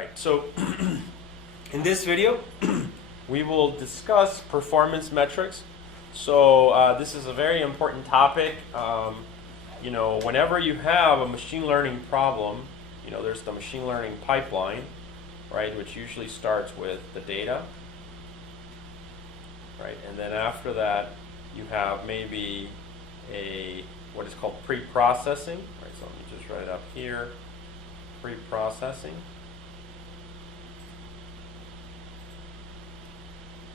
right, so in this video, we will discuss performance metrics. So this is a very important topic. You know, whenever you have a machine learning problem, you know, there's the machine learning pipeline, right, which usually starts with the data, right, and then after that, you have maybe what is called pre-processing, right, so let me just write it up here, pre-processing,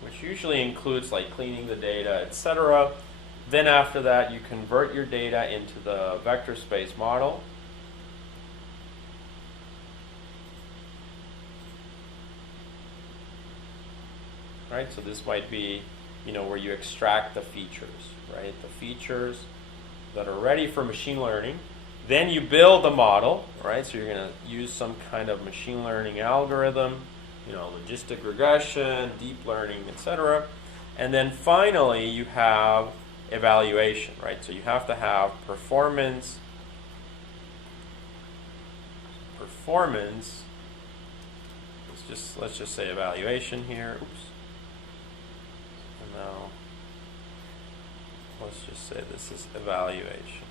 which usually includes like cleaning the data, etc. Then after that, you convert your data into the vector space model. Right, so this might be, you know, where you extract the features, right? The features that are ready for machine learning. Then you build a model, right? So you're going to use some kind of machine learning algorithm, you know, logistic regression, deep learning, etc. And then finally, you have evaluation, right? So you have to have performance. Let's just say evaluation here. Oops. And now let's just say this is evaluation.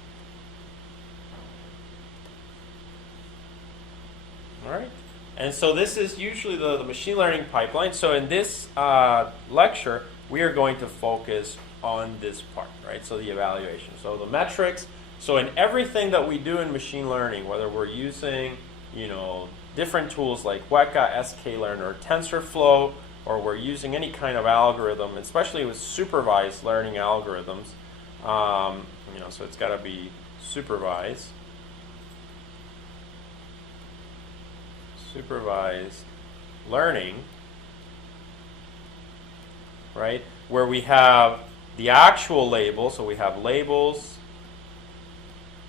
All right. And so this is usually the machine learning pipeline. So in this lecture, we are going to focus on this part, right? So the evaluation. So the metrics. So in everything that we do in machine learning, whether we're using, you know, different tools like Weka, sklearn, or TensorFlow, or we're using any kind of algorithm, especially with supervised learning algorithms, you know, so it's got to be supervised learning, right, where we have the actual label, so we have labels,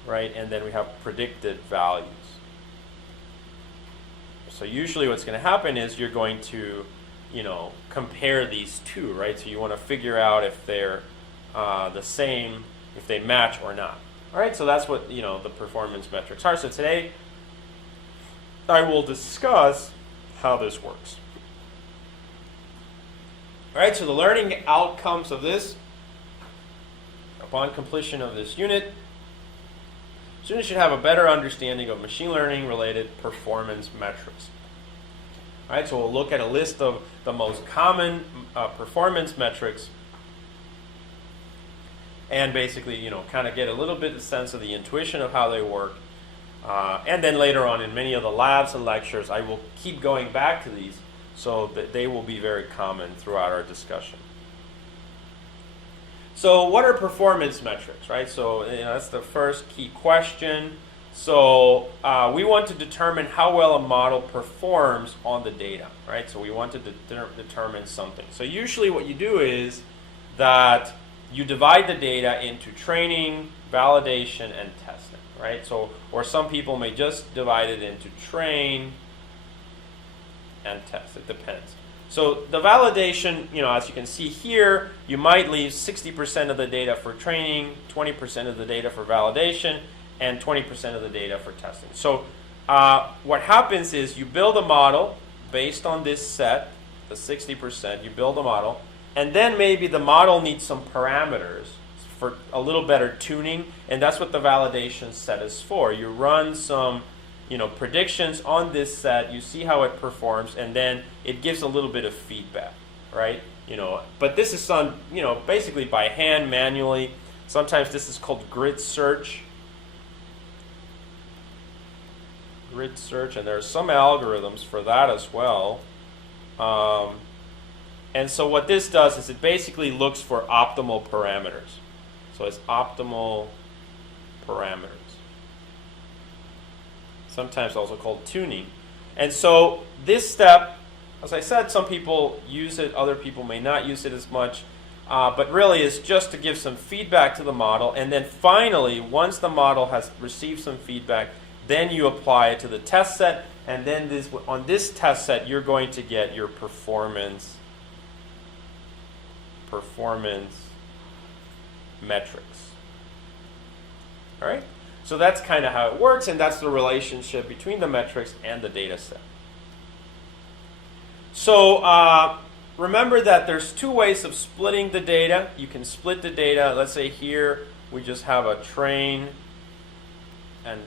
right, and then we have predicted values. So usually what's going to happen is you're going to, you know, compare these two, right, so you want to figure out if they're the same, if they match or not. All right, so that's what, you know, the performance metrics are. So today I will discuss how this works. All right, so the learning outcomes of this, upon completion of this unit, students should have a better understanding of machine learning related performance metrics. All right, so we'll look at a list of the most common performance metrics and basically, you know, kind of get a little bit of sense of the intuition of how they work. And then later on in many of the labs and lectures, I will keep going back to these so that they will be very common throughout our discussion. So what are performance metrics, right? So, you know, that's the first key question. So we want to determine how well a model performs on the data, right? So we want to determine something. So usually what you do is that you divide the data into training, validation, and testing, right? So, or some people may just divide it into train and test. It depends. So the validation, you know, as you can see here, you might leave 60% of the data for training, 20% of the data for validation, and 20% of the data for testing. So what happens is you build a model based on this set, the 60%, you build a model, and then maybe the model needs some parameters for a little better tuning, and that's what the validation set is for. You run some, you know, predictions on this set, you see how it performs, and then it gives a little bit of feedback, right? You know, but this is done, you know, basically by hand, manually. Sometimes this is called grid search. Grid search, and there are some algorithms for that as well. And so what this does is it basically looks for optimal parameters. So it's optimal parameters. Sometimes also called tuning. And so this step, as I said, some people use it, other people may not use it as much, but really it's just to give some feedback to the model, and then finally, once the model has received some feedback, then you apply it to the test set, and then on this test set, you're going to get your performance metrics. All right? So that's kind of how it works, and that's the relationship between the metrics and the data set. So remember that there's two ways of splitting the data. You can split the data. Let's say here we just have a train and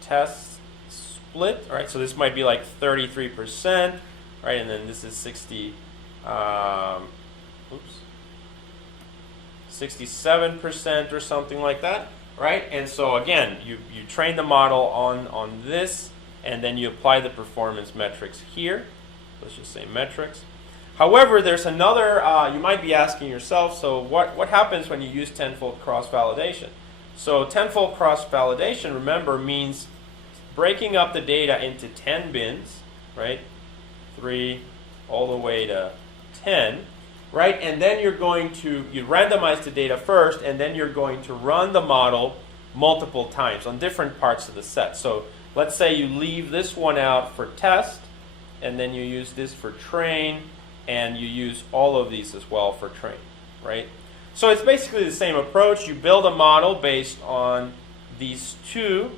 test split. All right, so this might be like 33%, right? And then this is 67% or something like that, right? And so again, you train the model on this, and then you apply the performance metrics here. Let's just say metrics. However, there's another, you might be asking yourself, so what happens when you use tenfold cross-validation? So tenfold cross-validation, remember, means breaking up the data into 10 bins, right? 3 all the way to 10, right? And then you randomize the data first, and then you're going to run the model multiple times on different parts of the set. So let's say you leave this one out for test, and then you use this for train, and you use all of these as well for train, right? So it's basically the same approach. You build a model based on these two,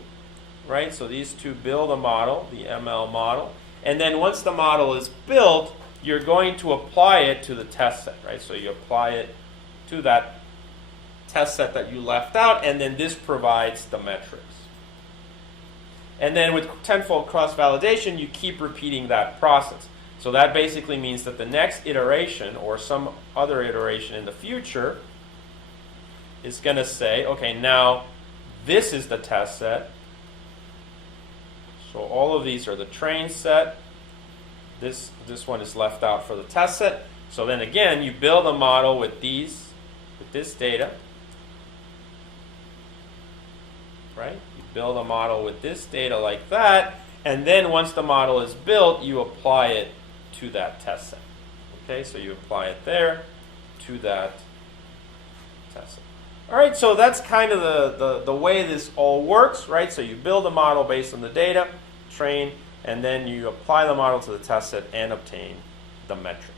right? So these two build a model, the ML model. And then once the model is built, you're going to apply it to the test set, right? So you apply it to that test set that you left out, and then this provides the metrics. And then with tenfold cross-validation, you keep repeating that process. So that basically means that the next iteration or some other iteration in the future is going to say, okay, now this is the test set. So all of these are the train set. This one is left out for the test set. So then again, you build a model with this data. Right? You build a model with this data like that, and then once the model is built, you apply it to that test set. Okay, so you apply it there to that test set. All right, so that's kind of the way this all works, right? So you build a model based on the data, train, and then you apply the model to the test set and obtain the metrics.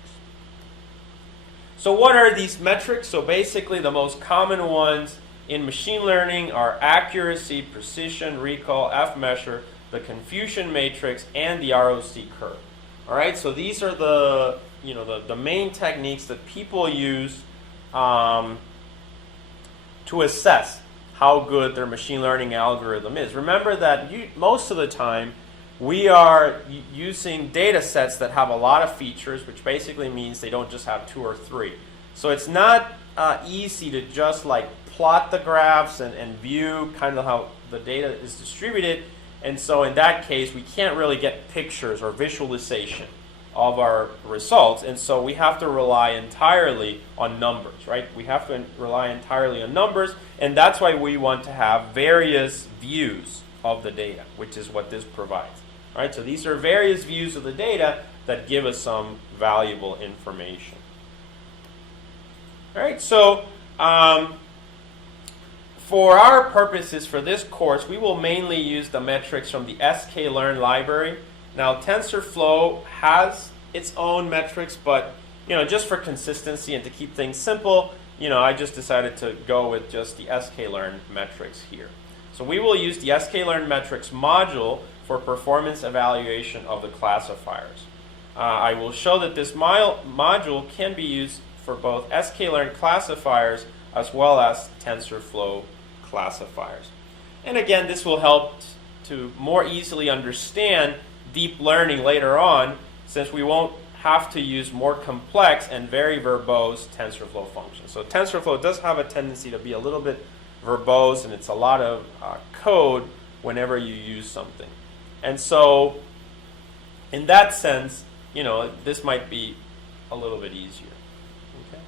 So what are these metrics? So basically the most common ones in machine learning are accuracy, precision, recall, F-measure, the confusion matrix, and the ROC curve. All right, so these are the main techniques that people use to assess how good their machine learning algorithm is. Remember that most of the time we are using data sets that have a lot of features, which basically means they don't just have 2 or 3. So it's not easy to just like plot the graphs and view kind of how the data is distributed. And so in that case, we can't really get pictures or visualization of our results. And so we have to rely entirely on numbers, right? We have to rely entirely on numbers. And that's why we want to have various views of the data, which is what this provides. All right, so these are various views of the data that give us some valuable information. All right, so for our purposes for this course, we will mainly use the metrics from the sklearn library. Now, TensorFlow has its own metrics, but just for consistency and to keep things simple, I just decided to go with just the sklearn metrics here. So we will use the sklearn metrics module for performance evaluation of the classifiers. I will show that this module can be used for both sklearn classifiers as well as TensorFlow classifiers. And again, this will help to more easily understand deep learning later on, since we won't have to use more complex and very verbose TensorFlow functions. So TensorFlow does have a tendency to be a little bit verbose, and it's a lot of code whenever you use something. And so in that sense, this might be a little bit easier. Okay?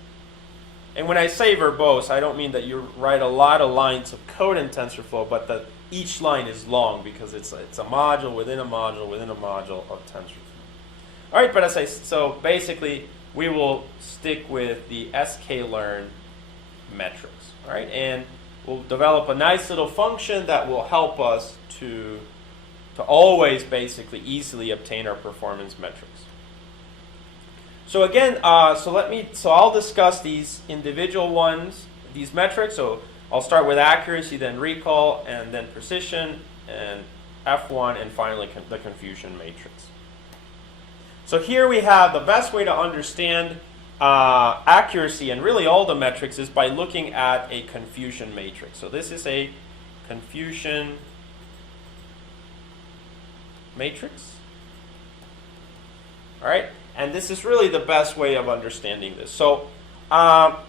And when I say verbose, I don't mean that you write a lot of lines of code in TensorFlow, but that each line is long because it's a module within a module within a module of TensorFlow. All right, but so basically we will stick with the sklearn metrics. All right, and we'll develop a nice little function that will help us to always basically easily obtain our performance metrics. So again, so I'll discuss these individual ones, these metrics. So I'll start with accuracy, then recall, and then precision, and F1, and finally the confusion matrix. So here we have the best way to understand accuracy and really all the metrics is by looking at a confusion matrix. So this is a confusion matrix. All right, and this is really the best way of understanding this. So all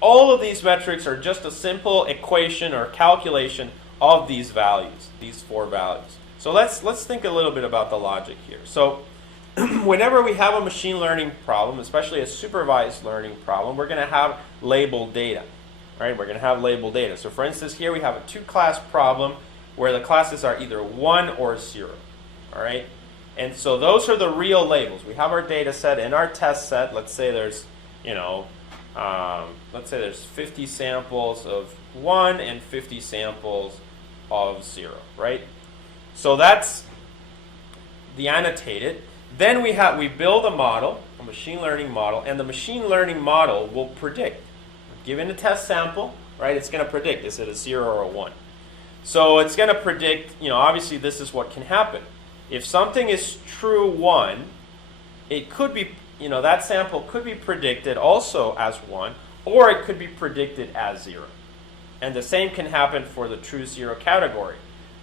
of these metrics are just a simple equation or calculation of these values, these 4 values. So let's think a little bit about the logic here. So whenever we have a machine learning problem, especially a supervised learning problem, we're going to have labeled data. Right? We're going to have labeled data. So for instance, here we have a 2-class problem where the classes are either 1 or 0. All right? And so those are the real labels. We have our data set and our test set. Let's say there's, let's say there's 50 samples of 1 and 50 samples of 0, right? So that's the annotated. Then we build a model, a machine learning model, and the machine learning model will predict. Given a test sample, right, it's going to predict, is it a 0 or a 1? So it's going to predict, obviously this is what can happen. If something is true 1, it could be, that sample could be predicted also as 1, or it could be predicted as 0. And the same can happen for the true 0 category.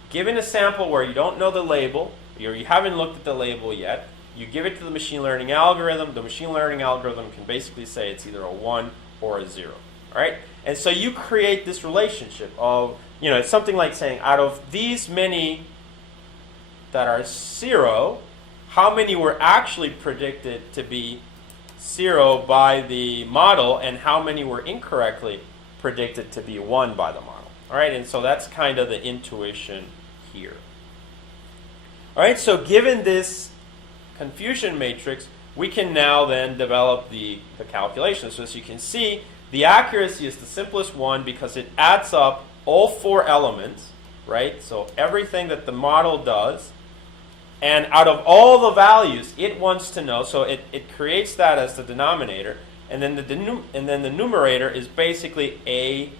Given a sample where you don't know the label, or you haven't looked at the label yet, you give it to the machine learning algorithm. The machine learning algorithm can basically say it's either a 1 or a 0. All right? And so you create this relationship of, it's something like saying, out of these many that are 0, how many were actually predicted to be 0 by the model, and how many were incorrectly predicted to be 1 by the model. All right, and so that's kind of the intuition here. All right, so given this confusion matrix, we can now then develop the calculation. So as you can see, the accuracy is the simplest one because it adds up all 4 elements, right? So everything that the model does, and out of all the values it wants to know, so it creates that as the denominator, and then the numerator is basically A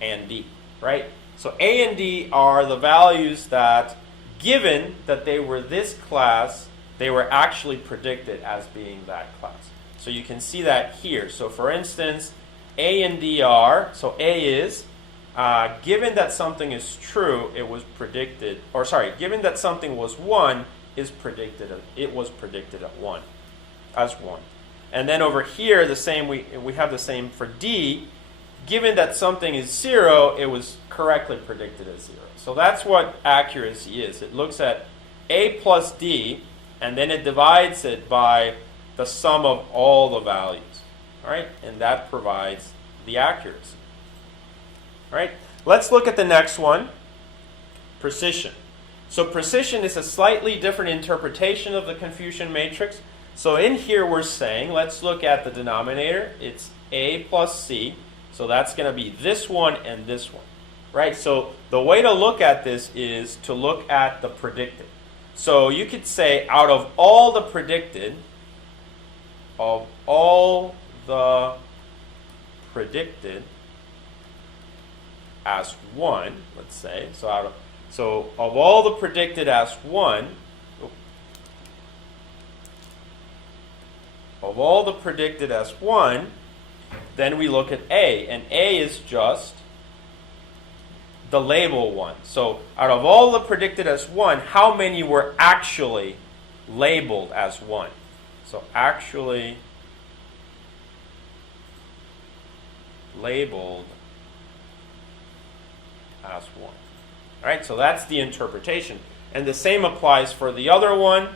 and D, right? So A and D are the values that, given that they were this class, they were actually predicted as being that class. So you can see that here. So for instance, A and D are, so A is, given that something is true, it was predicted, or sorry, given that something was 1, it was predicted at 1, as 1. And then over here, the same, we have the same for D. Given that something is 0, it was correctly predicted as 0. So that's what accuracy is. It looks at A plus D, and then it divides it by the sum of all the values. All right? And that provides the accuracy. All right? Let's look at the next one, precision. So precision is a slightly different interpretation of the confusion matrix. So in here we're saying, let's look at the denominator. It's A plus C. So that's going to be this one and this one. Right? So the way to look at this is to look at the predicted. So you could say out of all the predicted, as 1, let's say, so of all the predicted as 1, of all the predicted as 1, then we look at A, and A is just the label 1. So out of all the predicted as 1, how many were actually labeled as 1? So actually labeled as 1. All right, so that's the interpretation. And the same applies for the other one.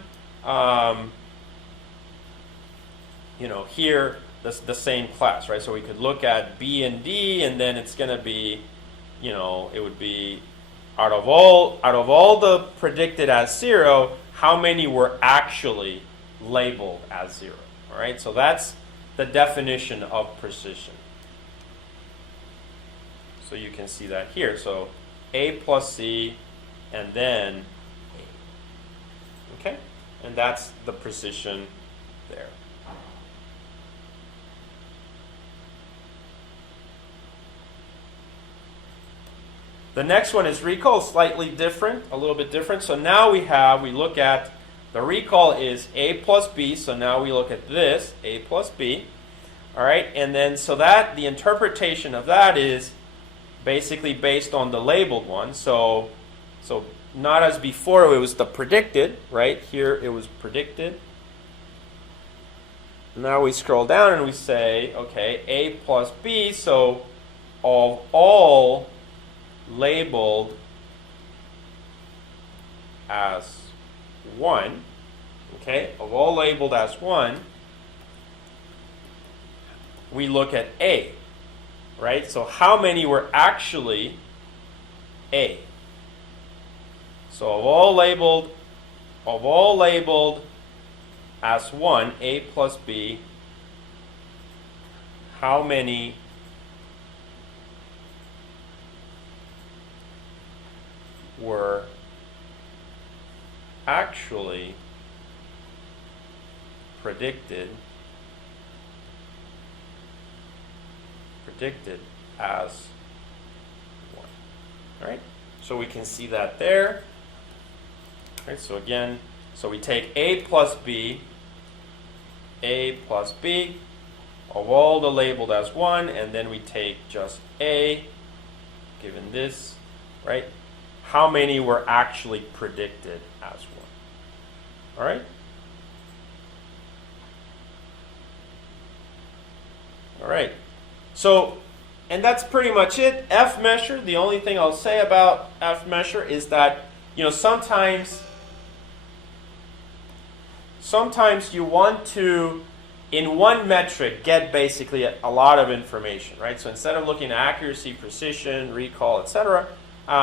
Here, the same class, right? So we could look at B and D, and then it's going to be, it would be out of all the predicted as 0, how many were actually labeled as 0? All right, so that's the definition of precision. So you can see that here. So A plus C, and then A. Okay, and that's the precision there. The next one is recall, slightly different, a little bit different. So now we look at The recall is A plus B, so now we look at this, A plus B. All right, and then so that the interpretation of that is basically based on the labeled one. So not as before, it was the predicted, right? Here it was predicted. Now we scroll down and we say, okay, A plus B, so of all labeled as 1, okay, of all labeled as 1, we look at A, right? So how many were actually A? So of all labeled as 1, A plus B, how many were actually predicted as 1. All right? So we can see that there. All right, so again, so we take A plus B, of all the labeled as 1, and then we take just A, given this, right? How many were actually predicted as 1? All right? All right. So, and that's pretty much it. F measure, the only thing I'll say about F measure is that, sometimes you want to, in one metric, get basically a lot of information, right? So instead of looking at accuracy, precision, recall, etc.,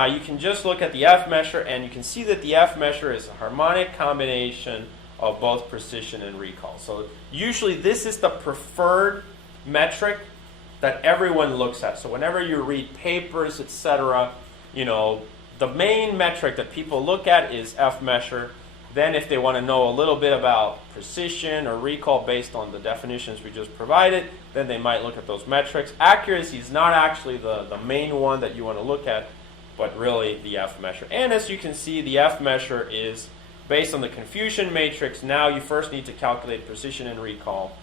you can just look at the F measure, and you can see that the F measure is a harmonic combination of both precision and recall. So usually this is the preferred metric that everyone looks at. So whenever you read papers, etc., the main metric that people look at is F measure. Then if they want to know a little bit about precision or recall based on the definitions we just provided, then they might look at those metrics. Accuracy is not actually the main one that you want to look at, but really the F measure. And as you can see, the F measure is based on the confusion matrix. Now you first need to calculate precision and recall,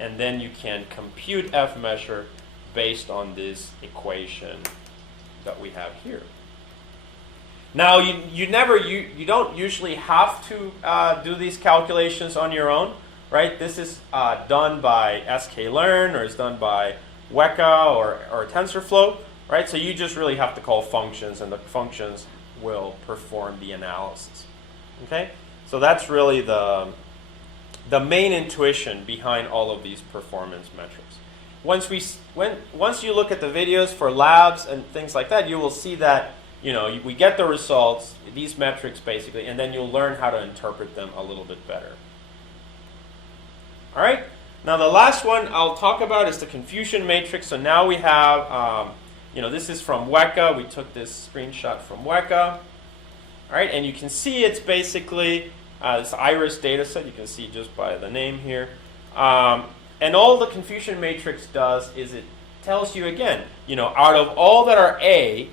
and then you can compute F measure based on this equation that we have here. Now, you don't usually have to do these calculations on your own, right? This is done by sklearn, or is done by Weka or TensorFlow, right? So you just really have to call functions, and the functions will perform the analysis. Okay? So that's really the main intuition behind all of these performance metrics. Once you look at the videos for labs and things like that, you will see that we get the results, these metrics basically, and then you'll learn how to interpret them a little bit better. All right. Now the last one I'll talk about is the confusion matrix. So now we have, this is from Weka. We took this screenshot from Weka. All right, and you can see it's basically this iris data set. You can see just by the name here. And all the confusion matrix does is it tells you again, out of all that are A,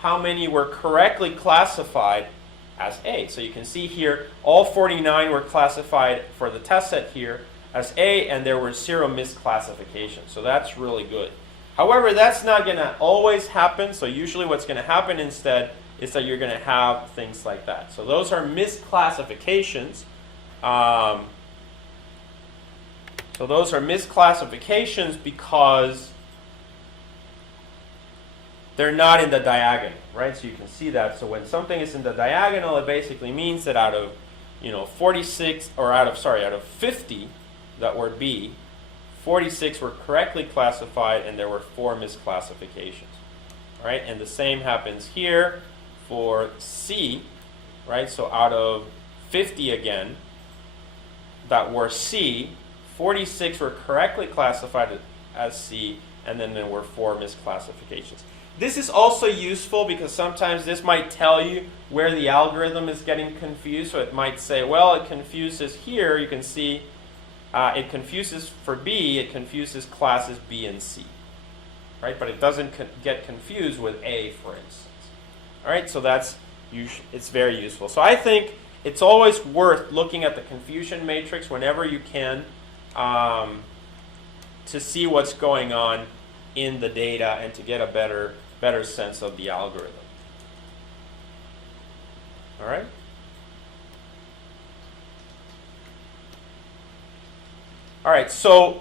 how many were correctly classified as A. So you can see here, all 49 were classified for the test set here as A, and there were 0 misclassifications. So that's really good. However, that's not going to always happen. So usually what's going to happen instead is that you're going to have things like that. So those are misclassifications. So those are misclassifications because they're not in the diagonal, right? So you can see that. So when something is in the diagonal, it basically means that out of, 46 or out of 50 that were B, 46 were correctly classified, and there were 4 misclassifications, all right? And the same happens here for C, right? So out of 50 again that were C, 46 were correctly classified as C, and then there were 4 misclassifications. This is also useful because sometimes this might tell you where the algorithm is getting confused. So it might say, well, it confuses here. You can see it confuses for B, it confuses classes B and C, right? But it doesn't get confused with A, for instance. All right, so it's very useful. So I think it's always worth looking at the confusion matrix whenever you can to see what's going on in the data and to get a better sense of the algorithm. All right? All right, so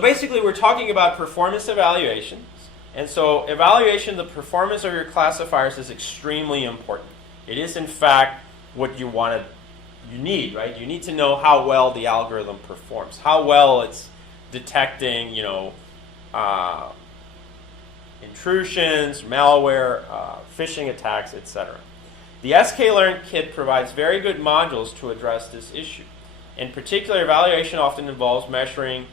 basically we're talking about performance evaluations. And so evaluation of the performance of your classifiers is extremely important. It is, in fact, what you need, right? You need to know how well the algorithm performs, how well it's detecting, intrusions, malware, phishing attacks, etc. The sklearn kit provides very good modules to address this issue. In particular, evaluation often involves measuring,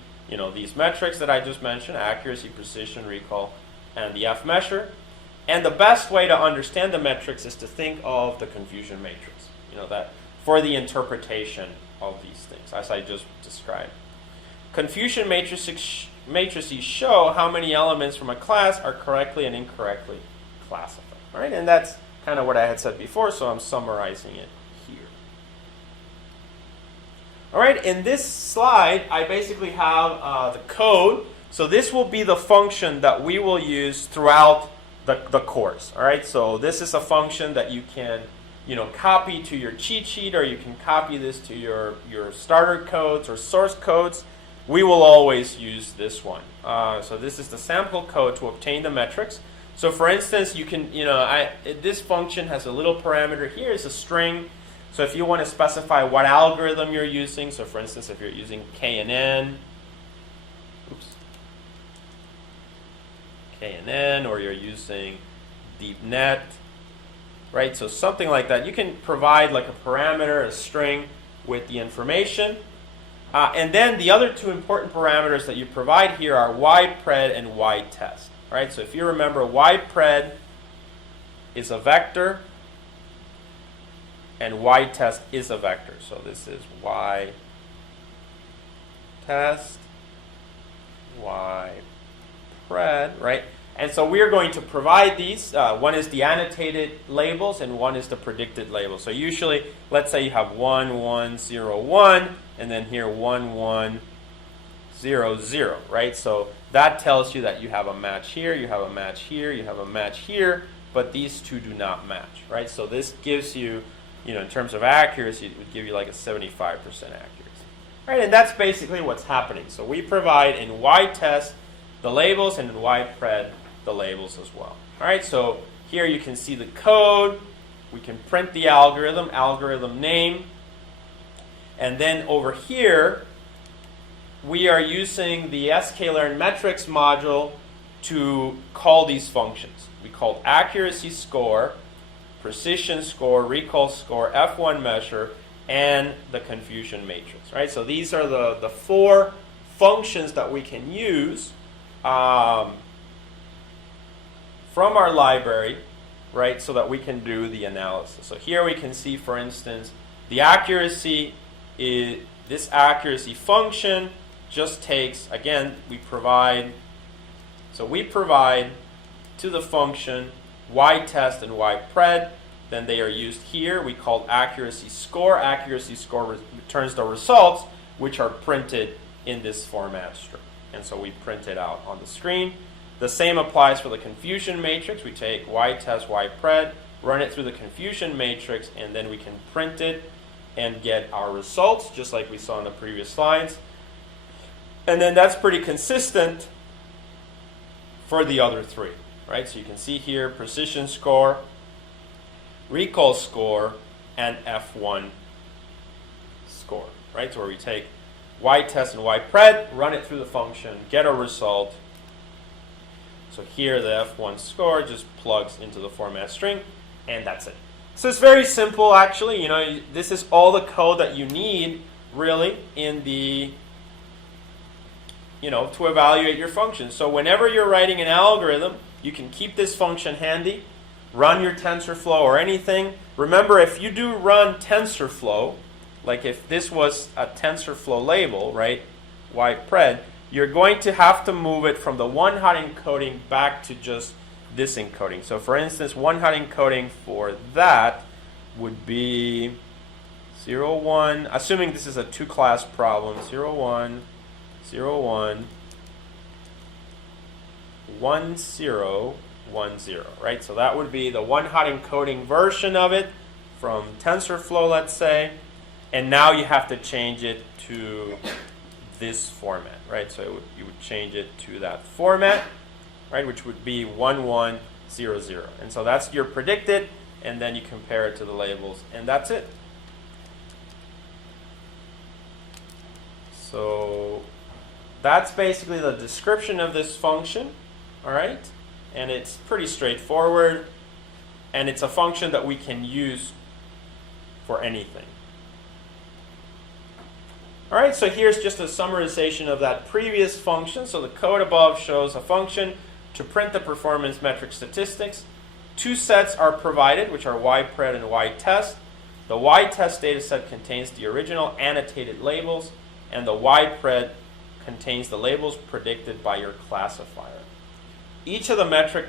these metrics that I just mentioned: accuracy, precision, recall, and the F measure. And the best way to understand the metrics is to think of the confusion matrix, that for the interpretation of these things, as I just described. Confusion matrices show how many elements from a class are correctly and incorrectly classified, right? And that's kind of what I had said before, so I'm summarizing it here. All right, in this slide, I basically have the code. So this will be the function that we will use throughout the course. All right, so this is a function that you can, copy to your cheat sheet, or you can copy this to your starter codes or source codes. We will always use this one. So this is the sample code to obtain the metrics. So for instance, you can, this function has a little parameter here. It's a string. So if you want to specify what algorithm you're using, so for instance, if you're using KNN, or you're using DeepNet, right? So something like that. You can provide like a parameter, a string with the information. And then the other two important parameters that you provide here are ypred and ytest. Right? So if you remember, ypred is a vector and ytest is a vector. So this is ytest, ypred, right? And so we're going to provide these. One is the annotated labels and one is the predicted labels. So usually, let's say you have 1, 1, 0, 1, and then here 1, 1, 0, 0, right? So that tells you that you have a match here, you have a match here, you have a match here, but these two do not match, right? So this gives you, in terms of accuracy, it would give you like a 75% accuracy. Right, and that's basically what's happening. So we provide in ytest the labels and in ypred the labels as well. All right, so here you can see the code. We can print the algorithm name. And then over here, we are using the sklearn metrics module to call these functions. We call accuracy score, precision score, recall score, F1 measure, and the confusion matrix. Right? So these are the four functions that we can use from our library, right, so that we can do the analysis. So here we can see, for instance, the accuracy is this accuracy function just takes, again, we provide to the function ytest and ypred, then they are used here. We call accuracy score. Accuracy score returns the results, which are printed in this format string. And so we print it out on the screen. The same applies for the confusion matrix. We take ytest, ypred, run it through the confusion matrix, and then we can print it and get our results, just like we saw in the previous slides. And then that's pretty consistent for the other three, right? So you can see here precision score, recall score, and F1 score, right? So where we take ytest and ypred, run it through the function, get a result. So here the F1 score just plugs into the format string, and that's it. So it's very simple, actually. This is all the code that you need, really, in the, to evaluate your function. So whenever you're writing an algorithm, you can keep this function handy, run your TensorFlow or anything. Remember, if you do run TensorFlow, like if this was a TensorFlow label, right, ypred, you're going to have to move it from the one-hot encoding back to just this encoding. So for instance, one-hot encoding for that would be 0, 1, assuming this is a two-class problem, 0, 1, 0, 1, 1, 0, 1, 0, right? So that would be the one-hot encoding version of it from TensorFlow, let's say, and now you have to change it to this format, right? So you would change it to that format, right, which would be 1, 1, 0, 0. And so that's your predicted, and then you compare it to the labels, and that's it. So that's basically the description of this function, all right? And it's pretty straightforward, and it's a function that we can use for anything. All right, so here's just a summarization of that previous function. So the code above shows a function to print the performance metric statistics. Two sets are provided, which are ypred and ytest. The ytest data set contains the original annotated labels, and the ypred contains the labels predicted by your classifier. Each of the metric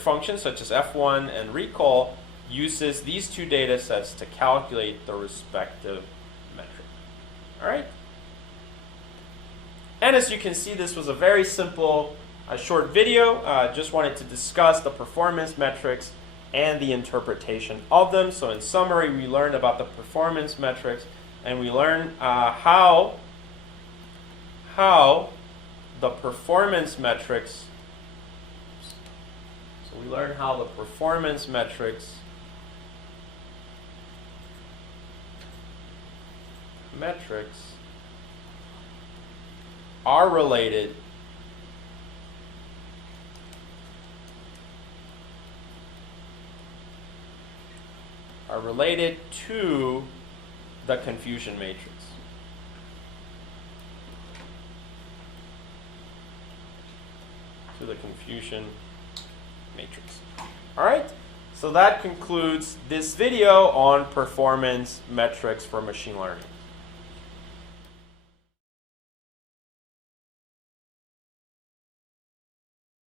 functions, such as f1 and recall, uses these two data sets to calculate the respective metric. All right? And as you can see, this was a very simple, short video. Just wanted to discuss the performance metrics and the interpretation of them. So in summary, we learned about the performance metrics, and we learned how the performance metrics. So we learned how the performance metrics are related to the confusion matrix. All right, so that concludes this video on performance metrics for machine learning.